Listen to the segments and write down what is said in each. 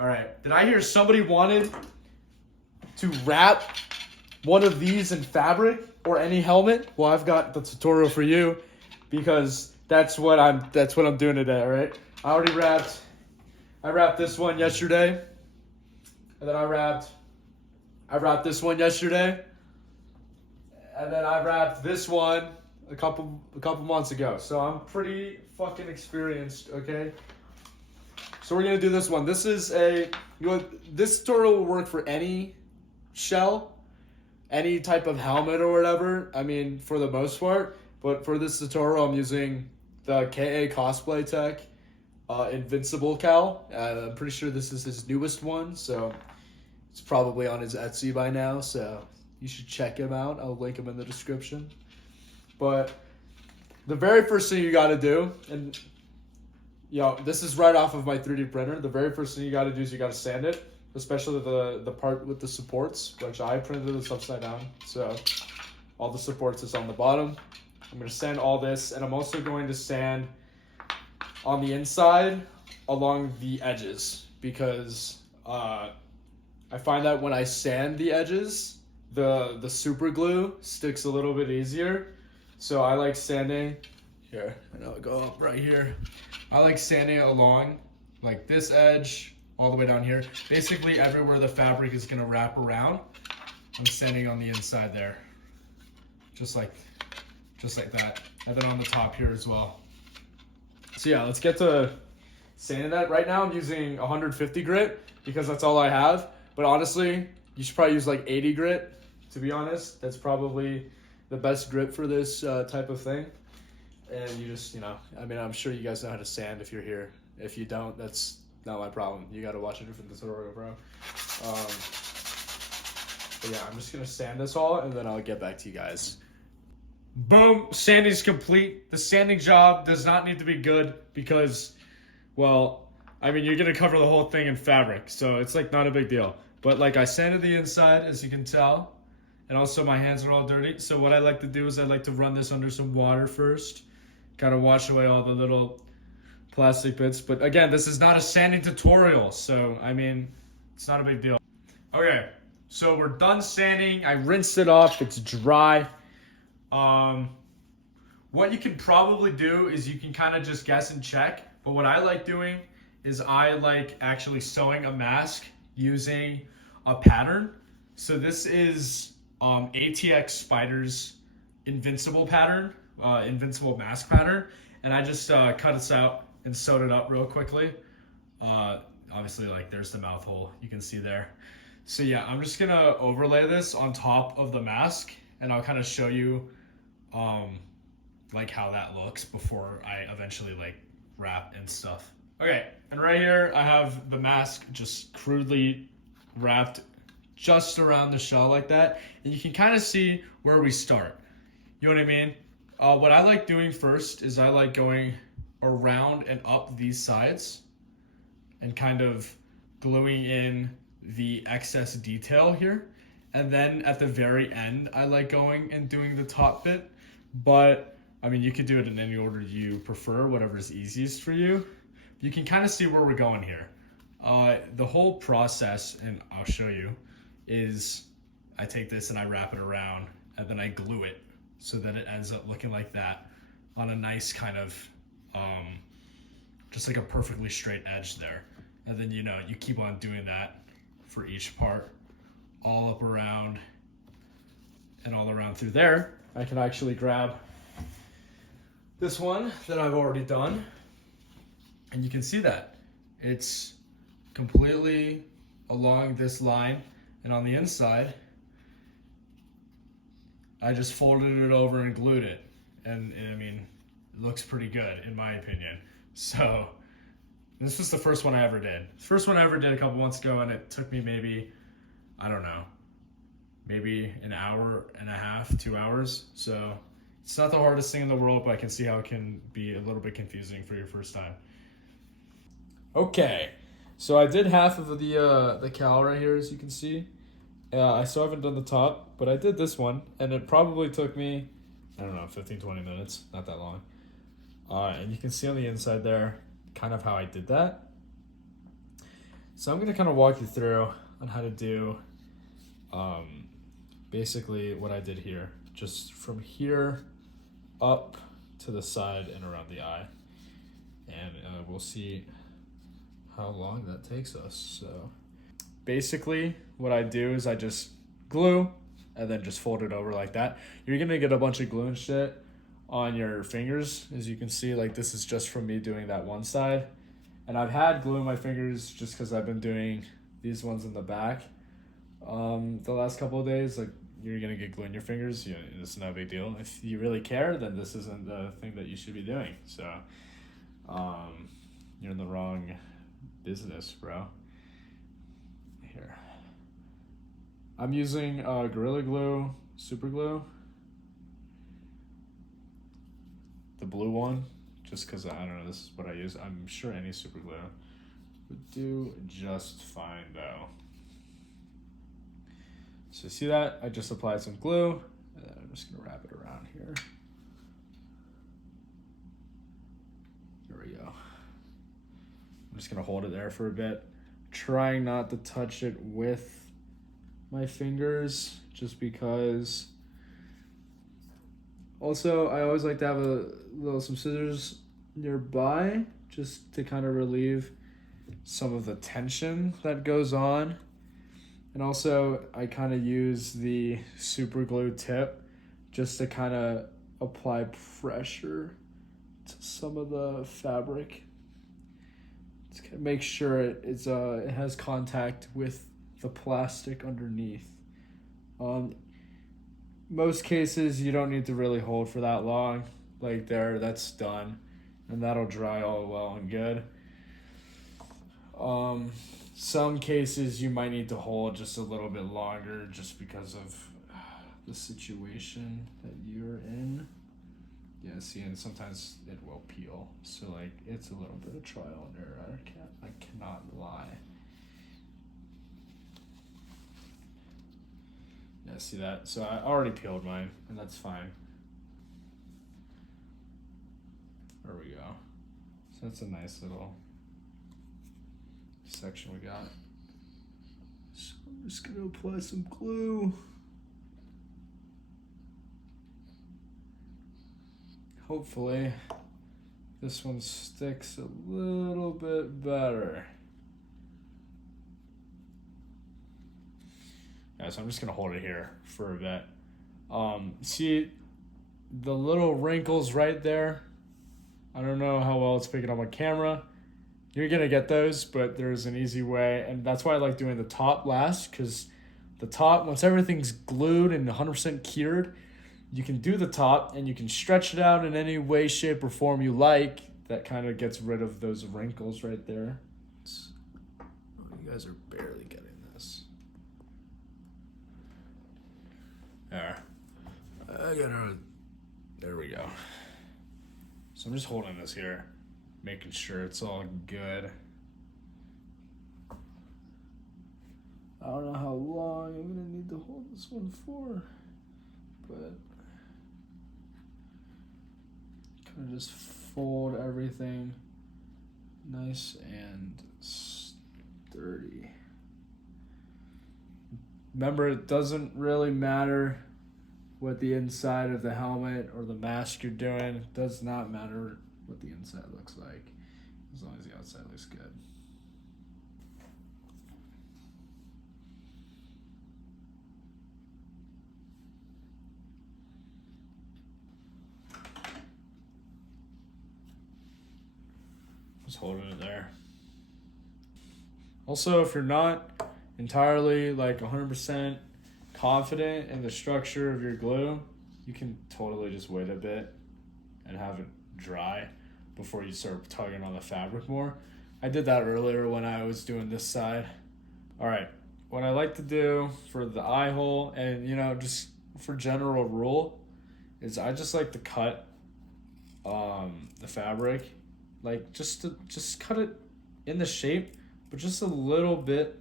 All right. Did I hear somebody wanted to wrap one of these in fabric or any helmet? Well, I've got the tutorial for you because that's what I'm doing today, all right? I wrapped this one yesterday. And then I wrapped this one yesterday. And then I wrapped this one a couple months ago. So I'm pretty fucking experienced, okay? So we're gonna do this one. This is this tutorial will work for any shell, any type of helmet or whatever. I mean, for the most part. But for this tutorial, I'm using the KA Cosplay Tech Invincible cowl. I'm pretty sure this is his newest one, so it's probably on his Etsy by now. So you should check him out. I'll link him in the description. But the very first thing you got to do, and this is right off of my 3D printer. The very first thing you got to do is you got to sand it, especially the part with the supports, which I printed this upside down. So all the supports is on the bottom. I'm going to sand all this, and I'm also going to sand on the inside along the edges because I find that when I sand the edges, the super glue sticks a little bit easier. So I like sanding here, and I'll go up right here. I like sanding it along like this edge all the way down here. Basically everywhere the fabric is gonna wrap around, I'm sanding on the inside there. Just like that. And then on the top here as well. So yeah, let's get to sanding that. Right now I'm using 150 grit because that's all I have. But honestly, you should probably use like 80 grit, to be honest. That's probably the best grit for this type of thing. And you just, I mean, I'm sure you guys know how to sand if you're here. If you don't, that's not my problem. You got to watch a different tutorial, bro. But yeah, I'm just going to sand this all, and then I'll get back to you guys. Boom, sanding's complete. The sanding job does not need to be good because, well, I mean, you're going to cover the whole thing in fabric, so it's like not a big deal. But like I sanded the inside, as you can tell, and also my hands are all dirty. So what I like to do is I like to run this under some water first, kind of wash away all the little plastic bits. But again, this is not a sanding tutorial, so I mean, it's not a big deal. Okay, so we're done sanding. I rinsed it off, it's dry. What you can probably do is you can kind of just guess and check, but what I like doing is I like actually sewing a mask using a pattern. So this is ATX Spider's Invincible pattern, Invincible mask pattern, and I just cut this out and sewed it up real quickly. Obviously, like there's the mouth hole, you can see there. So yeah, I'm just gonna overlay this on top of the mask, and I'll kind of show you like how that looks before I eventually like wrap and stuff. Okay, and right here I have the mask just crudely wrapped just around the shell like that, and you can kind of see where we start. You know what I mean? What I like doing first is I like going around and up these sides and kind of gluing in the excess detail here. And then at the very end, I like going and doing the top bit. But I mean, you could do it in any order you prefer, whatever is easiest for you. You can kind of see where we're going here. The whole process, and I'll show you, is I take this and I wrap it around and then I glue it so that it ends up looking like that on a nice kind of, just like a perfectly straight edge there. And then, you keep on doing that for each part, all up around and all around through there. I can actually grab this one that I've already done, and you can see that it's completely along this line, and on the inside I just folded it over and glued it, and I mean, it looks pretty good in my opinion. So this was the first one I ever did. First one I ever did a couple months ago, and it took me maybe, I don't know, maybe an hour and a half, 2 hours. So it's not the hardest thing in the world, but I can see how it can be a little bit confusing for your first time. Okay, so I did half of the cowl right here, as you can see. I still haven't done the top, but I did this one, and it probably took me, I don't know, 15, 20 minutes, not that long. And you can see on the inside there kind of how I did that. So I'm gonna kind of walk you through on how to do basically what I did here, just from here up to the side and around the eye, and we'll see how long that takes us. So basically what I do is I just glue and then just fold it over like that. You're gonna get a bunch of glue and shit on your fingers. As you can see, like this is just from me doing that one side, and I've had glue in my fingers just because I've been doing these ones in the back the last couple of days. Like, you're gonna get glue in your fingers, it's no big deal. If you really care, then this isn't the thing that you should be doing. So you're in the wrong business, bro. Here, I'm using Gorilla Glue Super Glue, the blue one, just because I don't know, this is what I use. I'm sure any super glue would do just fine though. So see that? I just applied some glue, and then I'm just gonna wrap it around here. There we go. I'm just gonna hold it there for a bit, trying not to touch it with my fingers, just because. Also, I always like to have some scissors nearby, just to kind of relieve some of the tension that goes on. And also, I kind of use the super glue tip just to kind of apply pressure to some of the fabric. To make sure it has contact with the plastic underneath. Most cases, you don't need to really hold for that long. Like there, that's done, and that'll dry all well and good. Some cases you might need to hold just a little bit longer just because of the situation that you're in. Yeah, see, and sometimes it will peel. So like, it's a little bit of trial and error. I cannot lie. Yeah, see that? So I already peeled mine, and that's fine. There we go. So that's a nice little section we got. So I'm just gonna apply some glue. Hopefully this one sticks a little bit better. Yeah, so I'm just gonna hold it here for a bit. See the little wrinkles right there? I don't know how well it's picking up on camera. You're gonna get those, but there's an easy way, and that's why I like doing the top last, because the top, once everything's glued and 100% cured, you can do the top and you can stretch it out in any way, shape, or form you like. That kind of gets rid of those wrinkles right there. Oh, you guys are barely getting this. There. There we go. So I'm just holding this here, making sure it's all good. I don't know how long I'm gonna need to hold this one for, but kind of just fold everything nice and sturdy. Remember, it doesn't really matter what the inside of the helmet or the mask you're doing. It does not matter what the inside looks like, as long as the outside looks good. Just holding it there. Also, if you're not entirely like 100% confident in the structure of your glue, you can totally just wait a bit and have it dry before you start tugging on the fabric more. I did that earlier when I was doing this side. All right, what I like to do for the eye hole, and just for general rule, is I just like to cut the fabric, like just cut it in the shape, but just a little bit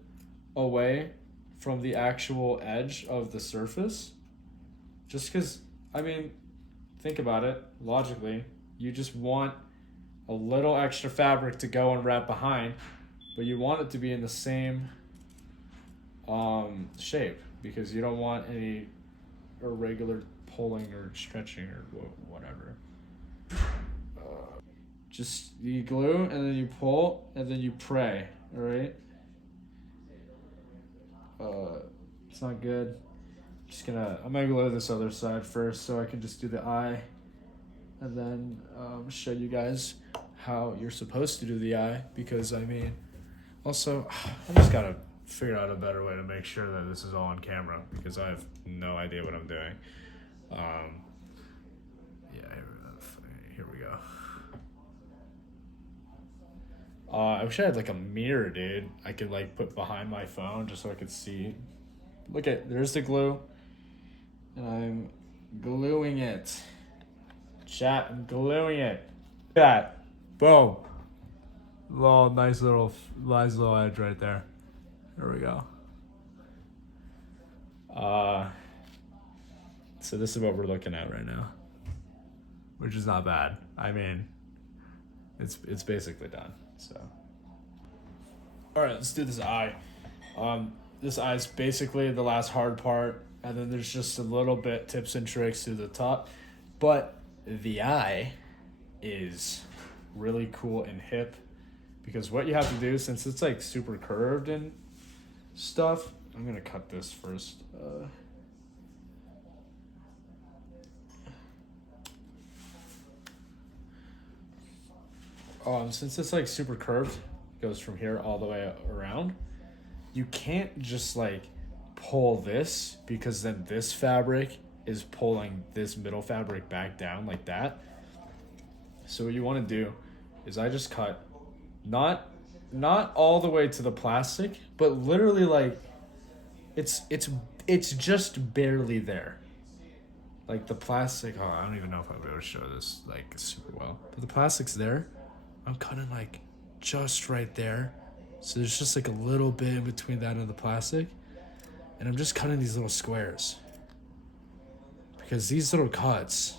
away from the actual edge of the surface. Just because, think about it logically. You just want a little extra fabric to go and wrap behind, but you want it to be in the same shape because you don't want any irregular pulling or stretching or whatever. Just you glue and then you pull and then you pray. All right. It's not good. I'm gonna glue this other side first so I can just do the eye, and then show you guys how you're supposed to do the eye. Because I mean, also I just gotta figure out a better way to make sure that this is all on camera because I have no idea what I'm doing. Here we go. I wish I had like a mirror, dude. I could like put behind my phone just so I could see. Look there's the glue. And I'm gluing it. Chat, I'm gluing it. That. Boom. Nice little edge right there. There we go. So this is what we're looking at right now, which is not bad. I mean, it's basically done. So, all right, let's do this eye. This eye is basically the last hard part, and then there's just a little bit tips and tricks to the top, but the eye is really cool and hip because what you have to do, since it's like super curved and stuff, I'm gonna cut this first. Since it's like super curved, goes from here all the way around, you can't just like pull this because then this fabric is pulling this middle fabric back down like that. So what you want to do is I just cut not all the way to the plastic, but literally like it's just barely there. Like the plastic, I don't even know if I'll be able to show this like super well, but the plastic's there. I'm cutting like just right there. So there's just like a little bit in between that and the plastic. And I'm just cutting these little squares. Because these little cuts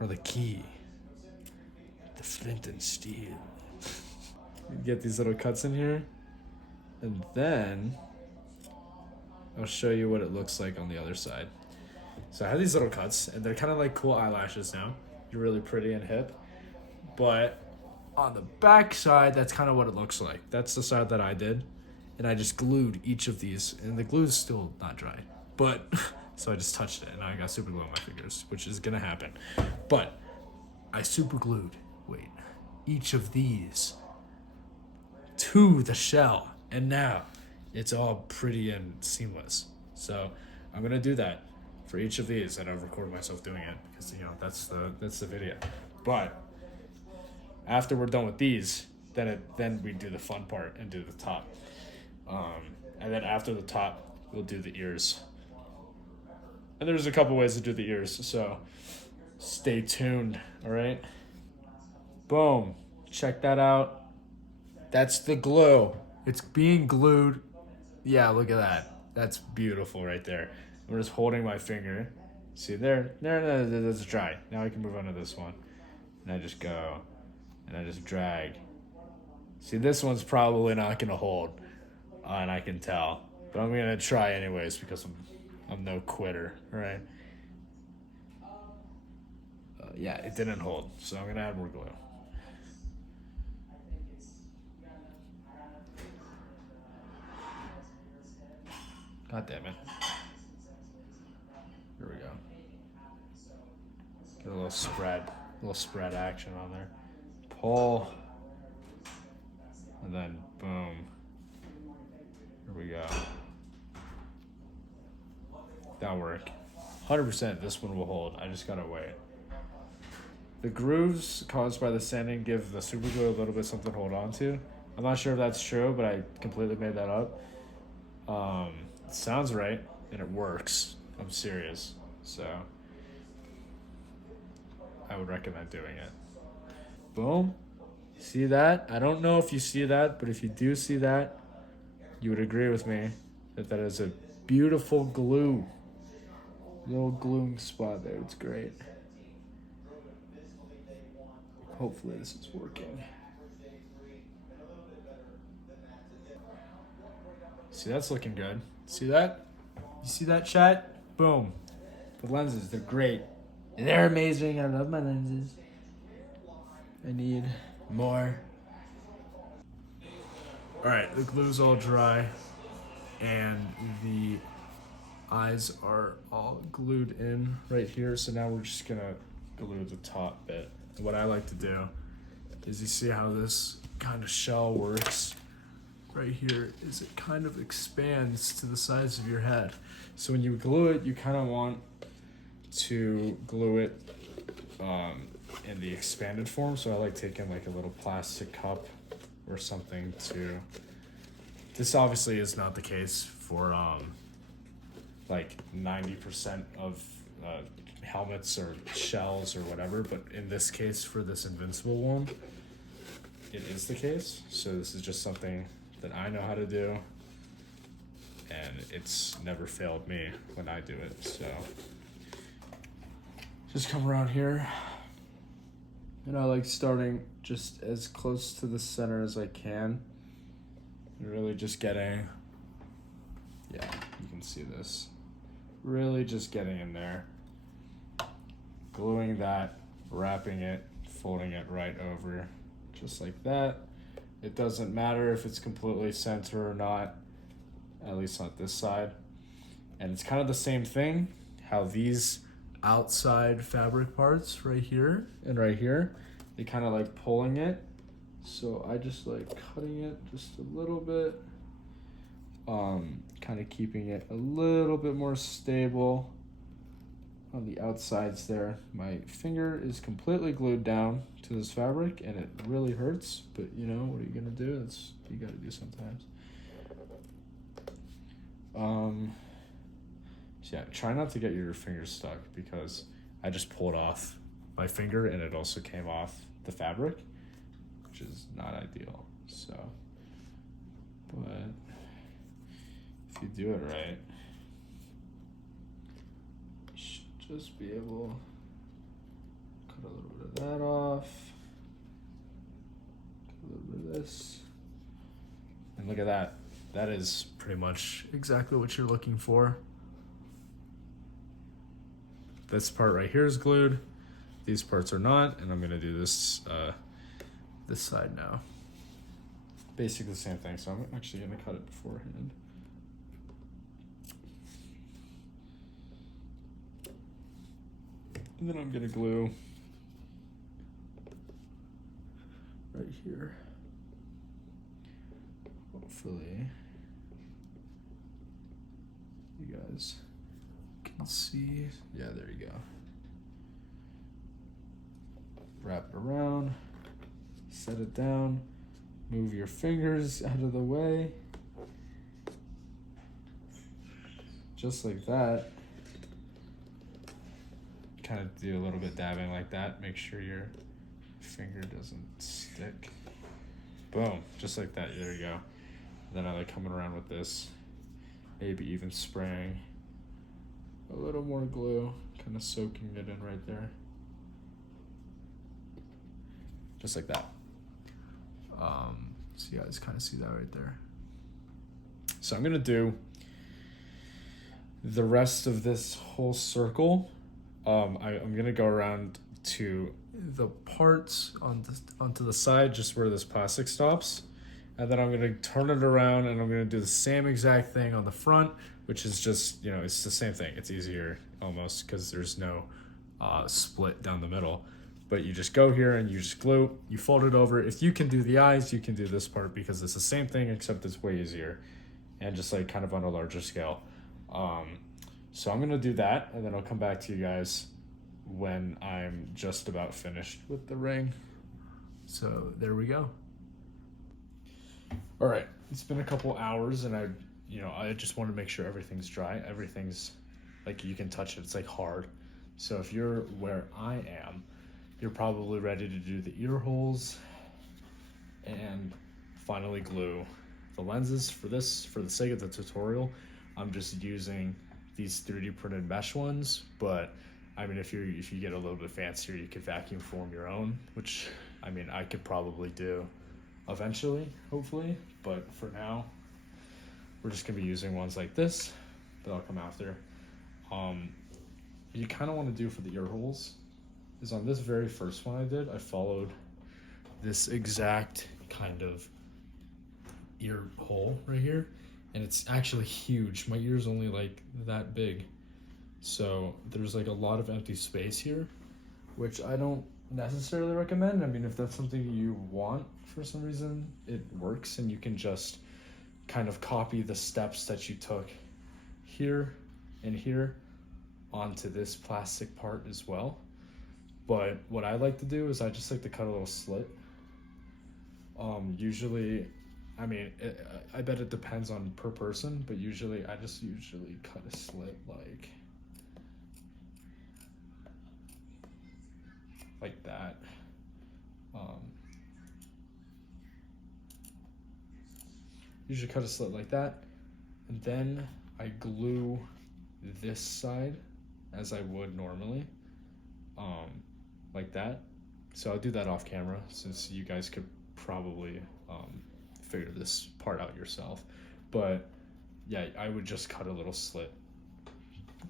are the key. The flint and steel. You get these little cuts in here. And then I'll show you what it looks like on the other side. So I have these little cuts, and they're kind of like cool eyelashes now. You're really pretty and hip. But on the back side, that's kind of what it looks like. That's the side that I did. And I just glued each of these, and the glue is still not dry. But, so I just touched it, and I got super glue on my fingers, which is gonna happen. But I super glued, each of these to the shell. And now it's all pretty and seamless. So I'm gonna do that for each of these, and I've recorded myself doing it because, that's the video. But after we're done with these, then we do the fun part and do the top. And then after the top, we'll do the ears. And there's a couple ways to do the ears, so stay tuned, all right? Boom. Check that out. That's the glue. It's being glued. Yeah, look at that. That's beautiful right there. I'm just holding my finger. See there? That's dry. Now I can move on to this one. And I just go. And I just drag. See, this one's probably not gonna hold, and I can tell. But I'm gonna try anyways because I'm no quitter, right? Yeah, it didn't hold, so I'm gonna add more glue. God damn it! Here we go. Get a little spread action on there. Pull, and then boom. Here we go. That'll work. 100% this one will hold. I just gotta wait. The grooves caused by the sanding give the super glue a little bit something to hold on to. I'm not sure if that's true, but I completely made that up. It sounds right, and it works. I'm serious. So I would recommend doing it. Boom. See that? I don't know if you see that, but if you do see that, you would agree with me that is a beautiful glue. Little gluing spot there. It's great. Hopefully this is working. See, that's looking good. See that? You see that, chat? Boom. The lenses, they're great. They're amazing. I love my lenses. I need more. All right, the glue's all dry, and the eyes are all glued in right here. So now we're just gonna glue the top bit. And what I like to do is, you see how this kind of shell works right here, is it kind of expands to the size of your head. So when you glue it, you kind of want to glue it in the expanded form. So I like taking like a little plastic cup or something to, this obviously is not the case for like 90% of helmets or shells or whatever, but in this case for this Invincible one, it is the case. So this is just something that I know how to do, and it's never failed me when I do it. So just come around here, and I like starting just as close to the center as I can. And really just getting, yeah, you can see this. Really just getting in there, gluing that, wrapping it, folding it right over, just like that. It doesn't matter if it's completely center or not, at least on this side. And it's kind of the same thing, how these outside fabric parts right here and right here, they kind of like pulling it. So I just like cutting it just a little bit, kind of keeping it a little bit more stable on the outsides there. My finger is completely glued down to this fabric, and it really hurts, but you know, what are you gonna do? It's, you gotta do sometimes. So yeah, try not to get your fingers stuck, because I just pulled off my finger and it also came off the fabric, which is not ideal. So, but if you do it right, you should just be able to cut a little bit of that off, cut a little bit of this, and look at that. That is pretty much exactly what you're looking for. This part right here is glued. These parts are not, and I'm gonna do this this side now. Basically the same thing, so I'm actually gonna cut it beforehand. And then I'm gonna glue right here. Hopefully you guys can see. Yeah, there you go. Wrap it around, set it down, move your fingers out of the way, just like that. Kind of do a little bit dabbing like that, make sure your finger doesn't stick. Boom, just like that, there you go. Then I like coming around with this, maybe even spraying a little more glue, kind of soaking it in right there. Just like that. So you guys kind of see that right there. So I'm gonna do the rest of this whole circle. I'm gonna go around to the parts onto the side, just where this plastic stops. And then I'm gonna turn it around and I'm gonna do the same exact thing on the front, which is just, you know, it's the same thing. It's easier almost because there's no split down the middle. But you just go here and you just glue, you fold it over. If you can do the eyes, you can do this part, because it's the same thing except it's way easier and just like kind of on a larger scale. So I'm gonna do that, and then I'll come back to you guys when I'm just about finished with the ring. So there we go. All right, it's been a couple hours, and I just want to make sure everything's dry. Everything's like, you can touch it, it's like hard. So if you're where I am, you're probably ready to do the ear holes and finally glue the lenses. For the sake of the tutorial, I'm just using these 3D printed mesh ones, but I mean, if you get a little bit fancier, you could vacuum form your own, which I mean, I could probably do eventually, hopefully, but for now, we're just gonna be using ones like this, but I'll come after. What you kind of want to do for the ear holes is on this very first one I did, I followed this exact kind of ear hole right here, and it's actually huge. My ear's only like that big, so there's like a lot of empty space here, which I don't necessarily recommend. I mean, if that's something you want for some reason, it works, and you can just kind of copy the steps that you took here and here onto this plastic part as well. But what I like to do is I just like to cut a little slit. Usually, I mean, I bet it depends on per person, but usually I just cut a slit like that. Usually cut a slit like that, and then I glue this side as I would normally, like that. So I'll do that off camera, since you guys could probably figure this part out yourself. But yeah, I would just cut a little slit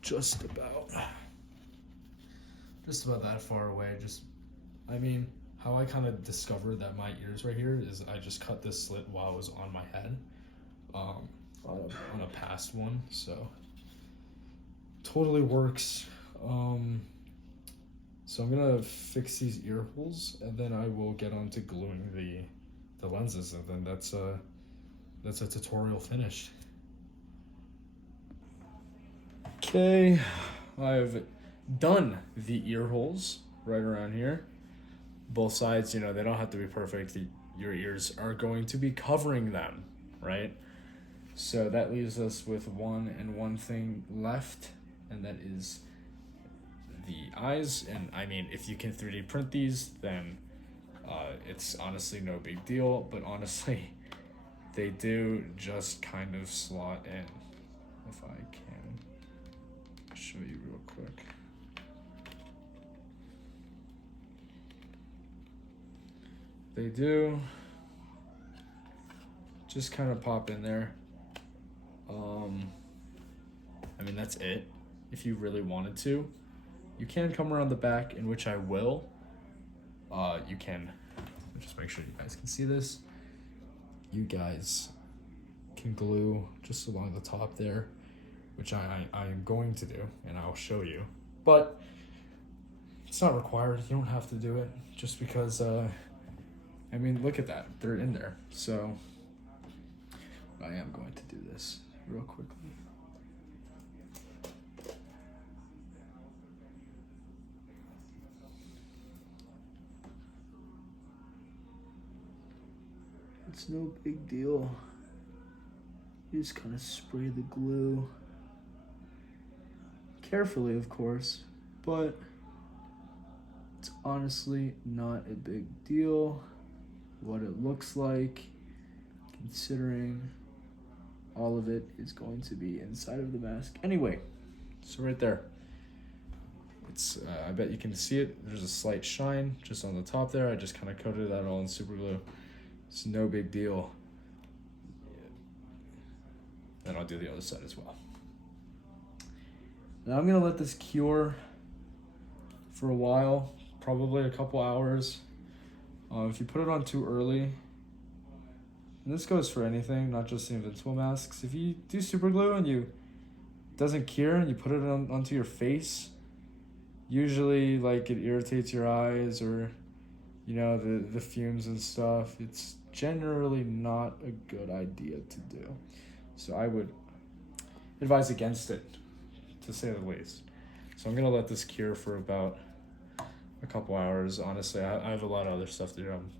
just about that far away. I mean, how I kind of discovered that my ears right here is I just cut this slit while it was on my head, on a past one, so totally works. So I'm gonna fix these ear holes, and then I will get on to gluing the lenses, and then that's a tutorial finished. Okay, I've done the ear holes right around here. Both sides, you know, they don't have to be perfect. Your ears are going to be covering them, right? So that leaves us with one thing left, and that is the eyes. And I mean, if you can 3D print these, then it's honestly no big deal, but honestly, they do just kind of slot in. If I can show you real quick. They do just kind of pop in there. I mean, that's it. If you really wanted to, you can come around the back, in which I will. You can, just make sure you guys can see this. You guys can glue just along the top there, which I am going to do, and I'll show you. But it's not required. You don't have to do it, just because, I mean, look at that. They're in there. So I am going to do this real quickly. It's no big deal. You just kind of spray the glue. Carefully, of course, but it's honestly not a big deal what it looks like, considering all of it is going to be inside of the mask anyway. So right there, it's I bet you can see it. There's a slight shine just on the top there. I just kind of coated that all in super glue. It's no big deal. And I'll do the other side as well. Now I'm gonna let this cure for a while, probably a couple hours. If you put it on too early, and this goes for anything, not just the Invincible masks, if you do super glue and it doesn't cure and you put it onto your face, usually like it irritates your eyes, or you know, the fumes and stuff. It's generally not a good idea to do. So I would advise against it, to say the least. So I'm gonna let this cure for about a couple hours. Honestly, I have a lot of other stuff to do. I'm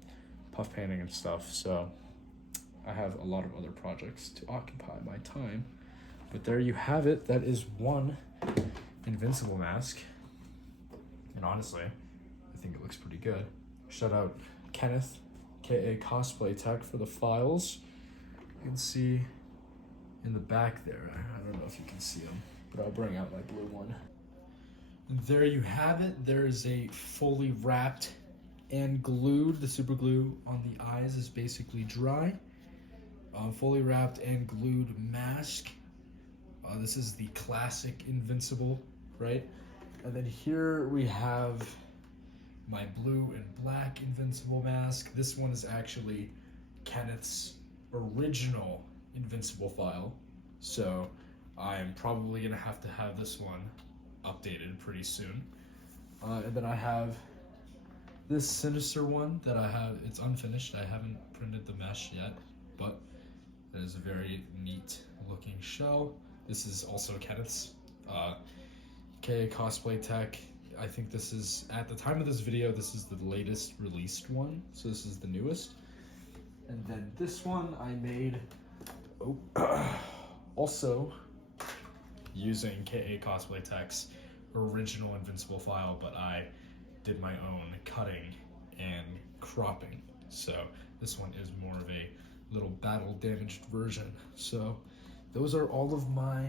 puff painting and stuff, so I have a lot of other projects to occupy my time. But there you have it. That is one Invincible mask. And honestly, I think it looks pretty good. Shout out Kenneth, aka Cosplay Tech, for the files. You can see in the back there. I don't know if you can see them, but I'll bring out my blue one. And there you have it. There is a fully wrapped and glued. The super glue on the eyes is basically dry. fully wrapped and glued mask. This is the classic Invincible, right? And then here we have my blue and black Invincible mask. This one is actually Kenneth's original Invincible file. So I'm probably gonna have to have this one updated pretty soon. And then I have this Sinister one that I have, it's unfinished. I haven't printed the mesh yet, but it is a very neat looking shell. This is also Kenneth's KA Cosplay Tech. I think this is, at the time of this video, this is the latest released one. So this is the newest. And then this one I made also using KA Cosplay Tech's original Invincible file, but I did my own cutting and cropping. So this one is more of a little battle damaged version. So those are all of my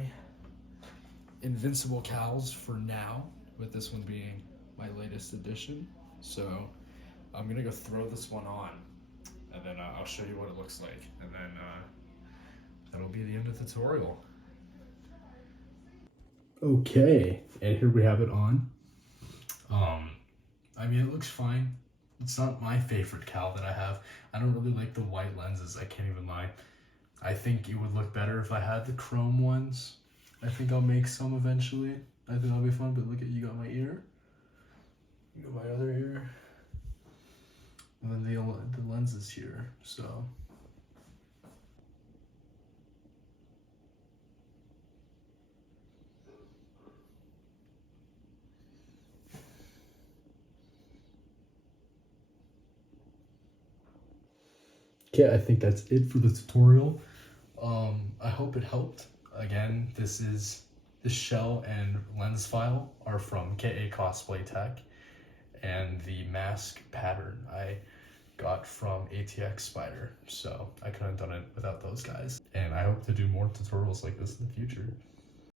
Invincible cows for now, with this one being my latest edition. So I'm gonna go throw this one on, and then I'll show you what it looks like, and then that'll be the end of the tutorial. Okay, and here we have it on. I mean, it looks fine. It's not my favorite cowl that I have. I don't really like the white lenses, I can't even lie. I think it would look better if I had the chrome ones. I think I'll make some eventually. I think that'll be fun, but look at, you got my ear. You got my other ear. And then the lenses here, so. Okay, I think that's it for the tutorial. I hope it helped. Again, this shell and lens file are from KA Cosplay Tech, and the mask pattern I got from ATX Spider, so I couldn't have done it without those guys. And I hope to do more tutorials like this in the future.